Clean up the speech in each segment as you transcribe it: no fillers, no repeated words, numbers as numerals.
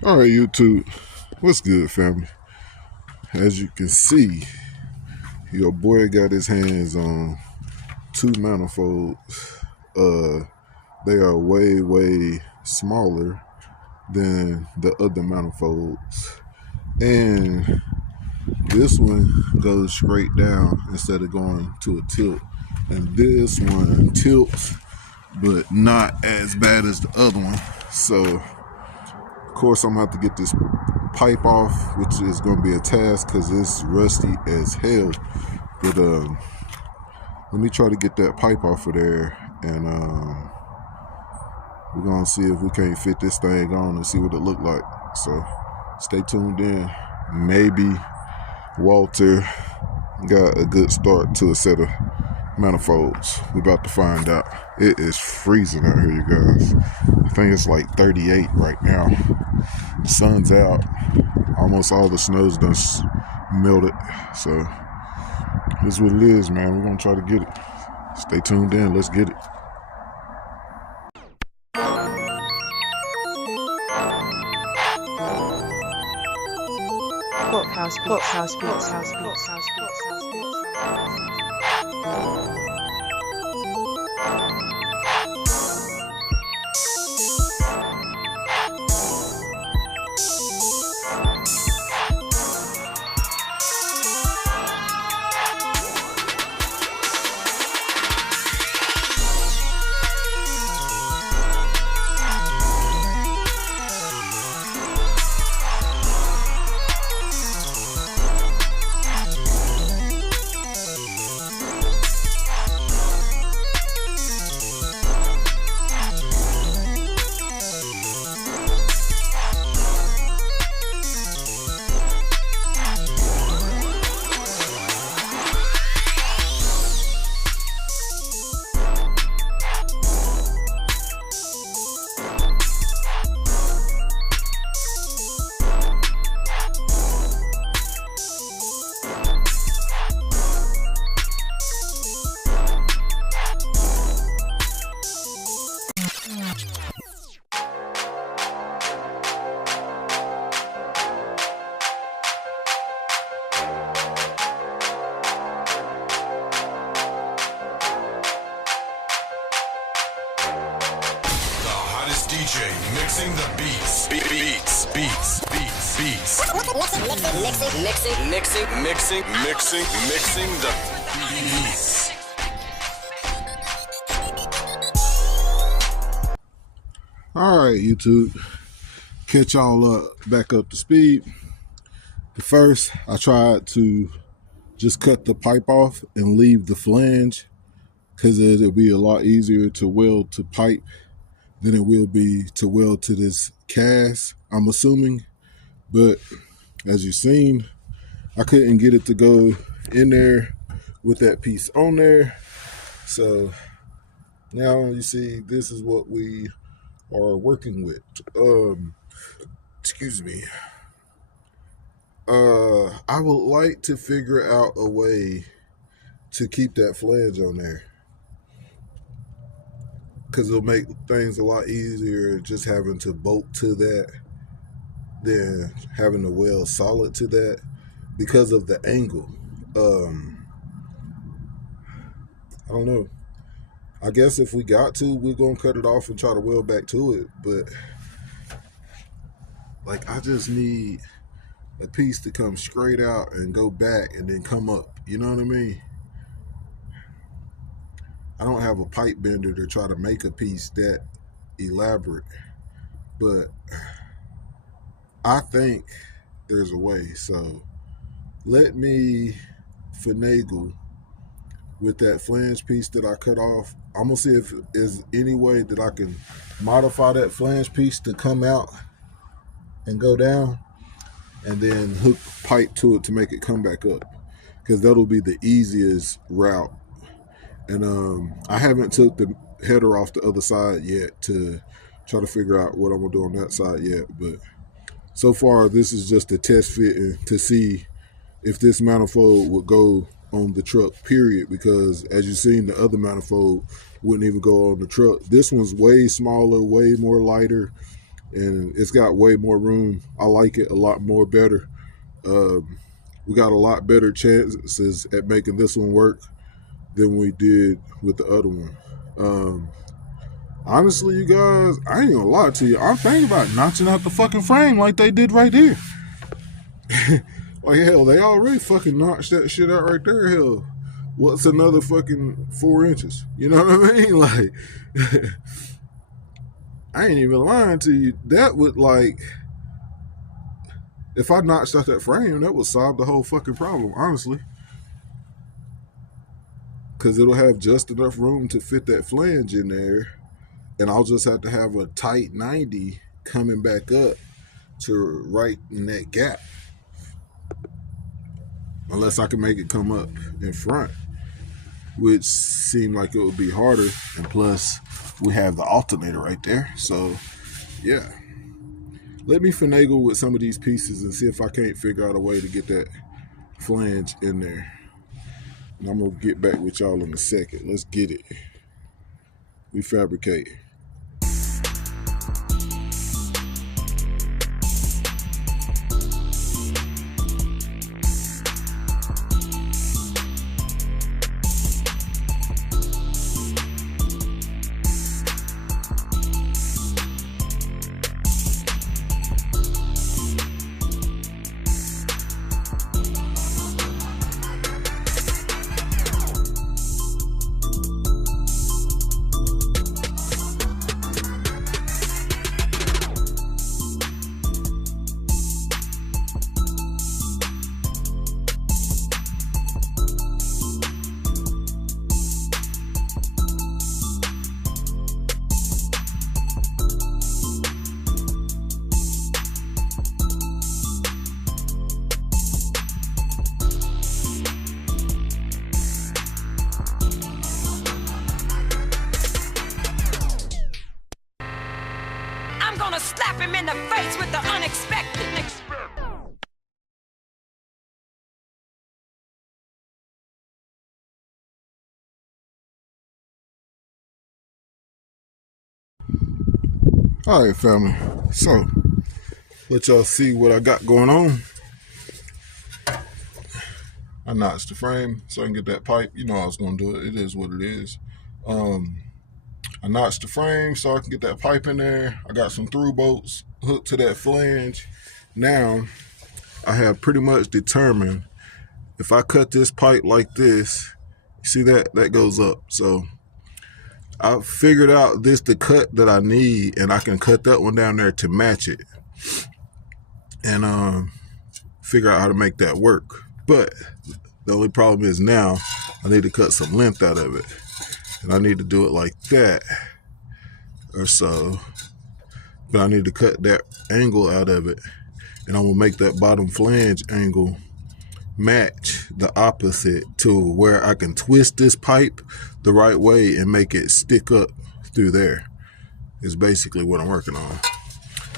Alright, YouTube, what's good, family? As you can see, your boy got his hands on two manifolds. They are way smaller than the other manifolds, and this one goes straight down instead of going to a tilt, and this one tilts but not as bad as the other one. So of course I'm gonna have to get this pipe off, which is gonna be a task because it's rusty as hell. But let me try to get that pipe off of there, and we're gonna see if we can't fit this thing on and see what it look like. So stay tuned in. Maybe Walter got a good start to a set of manifolds. We're about to find out. It is freezing out here, you guys. I think it's like 38 right now. The sun's out. Almost all the snow's done melted. So this is what it is, man. We're gonna try to get it. Stay tuned in. Let's get it. DJ mixing the beats. Beats. Mixing the beats. Alright, YouTube. Catch y'all up, back up to speed. But first, I tried to just cut the pipe off and leave the flange, because it'll be a lot easier to weld to pipe than it will be to weld to this cast, I'm assuming. But as you've seen, I couldn't get it to go in there with that piece on there. So now you see, this is what we are working with. Excuse me. I would like to figure out a way to keep that flange on there, because it'll make things a lot easier just having to bolt to that than having to weld solid to that because of the angle. I don't know. I guess if we got to, we're going to cut it off and try to weld back to it. But like, I just need a piece to come straight out and go back and then come up. You know what I mean? I don't have a pipe bender to try to make a piece that elaborate, but I think there's a way. So let me finagle with that flange piece that I cut off. I'm gonna see if there's any way that I can modify that flange piece to come out and go down, and then hook pipe to it to make it come back up, because that'll be the easiest route. And I haven't took the header off the other side yet to try to figure out what I'm gonna do on that side yet. But so far, this is just a test fit to see if this manifold would go on the truck, period, because as you've seen, the other manifold wouldn't even go on the truck. This one's way smaller, way more lighter, and it's got way more room. I like it a lot more better. We got a lot better chances at making this one work than we did with the other one. Honestly, you guys, I ain't gonna lie to you. I'm thinking about notching out the fucking frame like they did right there. Like, hell, they already fucking notched that shit out right there. Hell, what's another fucking 4 inches? You know what I mean? Like, I ain't even lying to you. That would, like, if I notched out that frame, that would solve the whole fucking problem, honestly. Because it'll have just enough room to fit that flange in there, and I'll just have to have a tight 90 coming back up to right in that gap. Unless I can make it come up in front, which seemed like it would be harder. And plus, we have the alternator right there. So, yeah. Let me finagle with some of these pieces and see if I can't figure out a way to get that flange in there. And I'm going to get back with y'all in a second. Let's get it. We fabricate. Gonna slap him in the face with the unexpected. All right, family. So, let y'all see what I got going on. I notched the frame so I can get that pipe. You know I was going to do it. It is what it is. I notched the frame so I can get that pipe in there. I got some through bolts hooked to that flange. Now, I have pretty much determined if I cut this pipe like this, you see that goes up. So I figured out the cut that I need, and I can cut that one down there to match it, and figure out how to make that work. But the only problem is now I need to cut some length out of it. And I need to do it like that or so. But I need to cut that angle out of it. And I'm going to make that bottom flange angle match the opposite to where I can twist this pipe the right way and make it stick up through there. Is basically what I'm working on.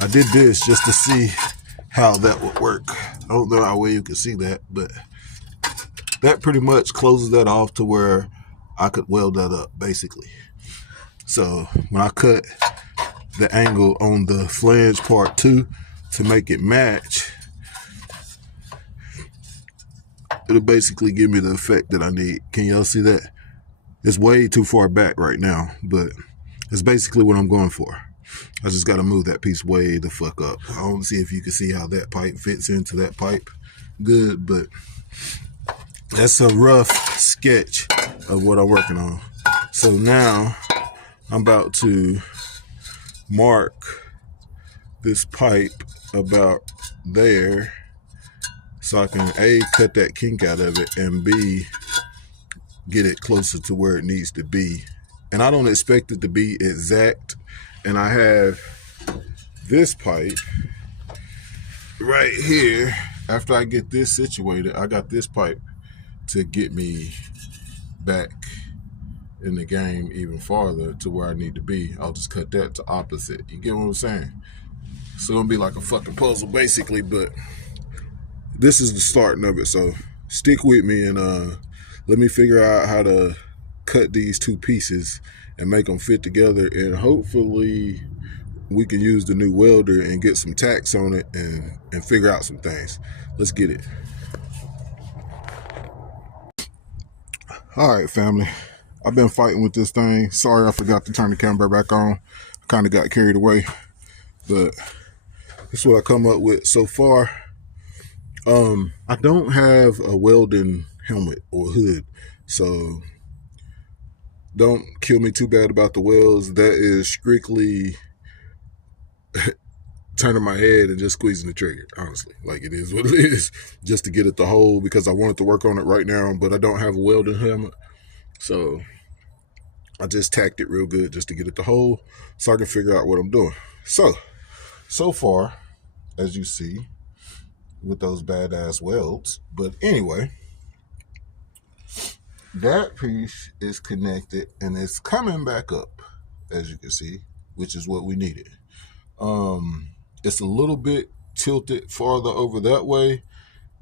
I did this just to see how that would work. I don't know how well you can see that, but that pretty much closes that off to where I could weld that up, basically. So when I cut the angle on the flange part too to make it match, it'll basically give me the effect that I need. Can y'all see that? It's way too far back right now, but it's basically what I'm going for. I just got to move that piece way the fuck up. I want to see if you can see how that pipe fits into that pipe good, but that's a rough sketch of what I'm working on. So now I'm about to mark this pipe about there so I can A, cut that kink out of it, and B, get it closer to where it needs to be. And I don't expect it to be exact. And I have this pipe right here. After I get this situated, I got this pipe to get me back in the game even farther to where I need to be. I'll just cut that to opposite. You get what I'm saying? So it'll be like a fucking puzzle basically, but this is the starting of it. So stick with me and let me figure out how to cut these two pieces and make them fit together, and hopefully we can use the new welder and get some tacks on it and figure out some things. Let's get it. All right, family. I've been fighting with this thing. Sorry I forgot to turn the camera back on. I kind of got carried away, but this is what I come up with so far. I don't have a welding helmet or hood, so don't kill me too bad about the welds. That is strictly turning my head and just squeezing the trigger, honestly. Like, it is what it is, just to get it to hold, because I wanted to work on it right now, but I don't have a welding helmet. So I just tacked it real good just to get it to hold so I can figure out what I'm doing. So far, as you see, with those badass welds. But anyway, that piece is connected and it's coming back up, as you can see, which is what we needed. It's a little bit tilted farther over that way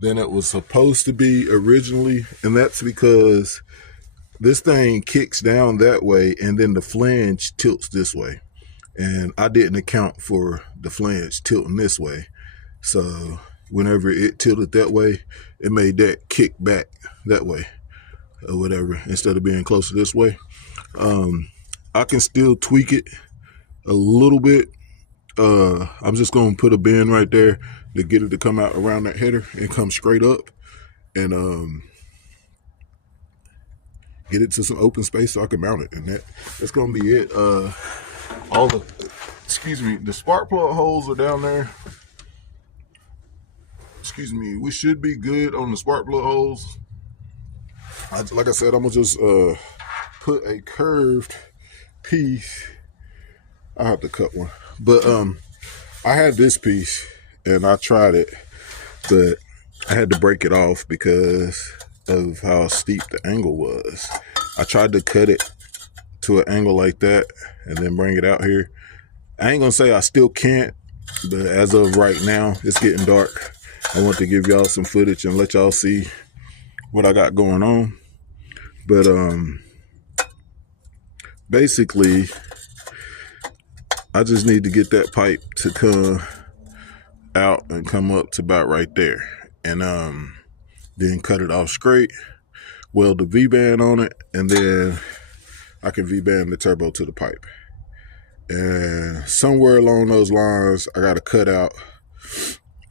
than it was supposed to be originally, and that's because this thing kicks down that way and then the flange tilts this way, and I didn't account for the flange tilting this way. So whenever it tilted that way, it made that kick back that way or whatever instead of being closer this way. I can still tweak it a little bit. I'm just going to put a bend right there to get it to come out around that header and come straight up, and get it to some open space so I can mount it. And that's going to be it. All the, the spark plug holes are down there. We should be good on the spark plug holes. Like I said, I'm going to just put a curved piece. I have to cut one. But I had this piece and I tried it, but I had to break it off because of how steep the angle was. I tried to cut it to an angle like that and then bring it out here. I ain't gonna say I still can't, but as of right now, it's getting dark. I want to give y'all some footage and let y'all see what I got going on. But basically, I just need to get that pipe to come out and come up to about right there, and then cut it off straight, weld the V-band on it, and then I can V-band the turbo to the pipe. And somewhere along those lines, I got to cut out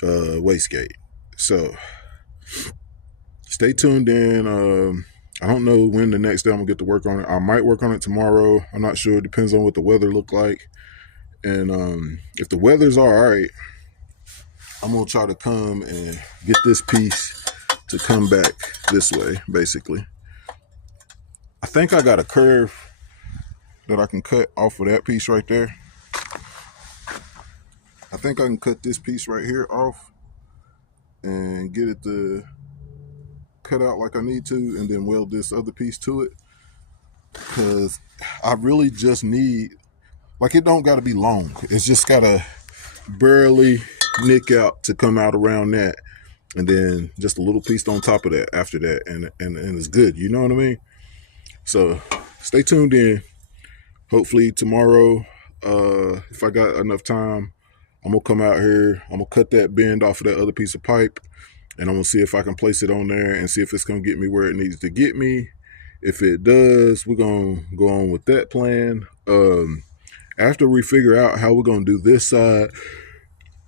wastegate. So stay tuned in. I don't know when the next day I'm gonna get to work on it. I might work on it tomorrow. I'm not sure. It depends on what the weather look like. And if the weather's all right, I'm gonna try to come and get this piece to come back this way, basically. I think I got a curve that I can cut off of that piece right there. I think I can cut this piece right here off and get it to cut out like I need to, and then weld this other piece to it, because I really just need, like, it don't got to be long. It's just got to barely nick out to come out around that, and then just a little piece on top of that after that, and it's good. You know what I mean? So stay tuned in. Hopefully tomorrow, if I got enough time, I'm gonna come out here. I'm gonna cut that bend off of that other piece of pipe, and I'm gonna see if I can place it on there and see if it's gonna get me where it needs to get me. If it does, we're gonna go on with that plan. After we figure out how we're gonna do this side,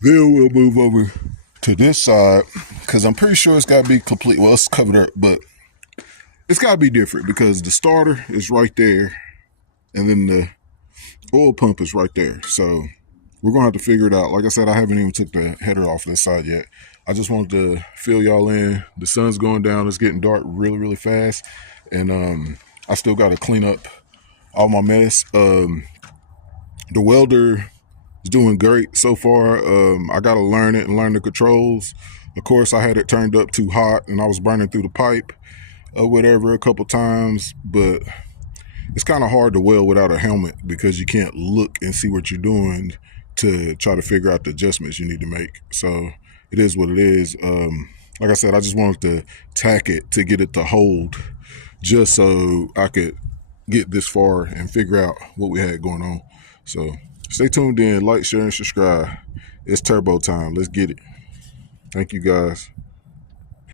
then we'll move over to this side, because I'm pretty sure it's gotta be complete. Well, it's covered up, but it's gotta be different, because the starter is right there, and then the oil pump is right there. So we're gonna have to figure it out. Like I said, I haven't even took the header off this side yet. I just wanted to fill y'all in. The sun's going down. It's getting dark really, really fast. and I still got to clean up all my mess. The welder is doing great so far. I got to learn it and learn the controls. Of course, I had it turned up too hot and I was burning through the pipe or whatever a couple times, but it's kind of hard to weld without a helmet because you can't look and see what you're doing to try to figure out the adjustments you need to make. So it is what it is. Like I said, I just wanted to tack it to get it to hold just so I could get this far and figure out what we had going on. So stay tuned in, like, share, and subscribe. It's turbo time. Let's get it. Thank you guys.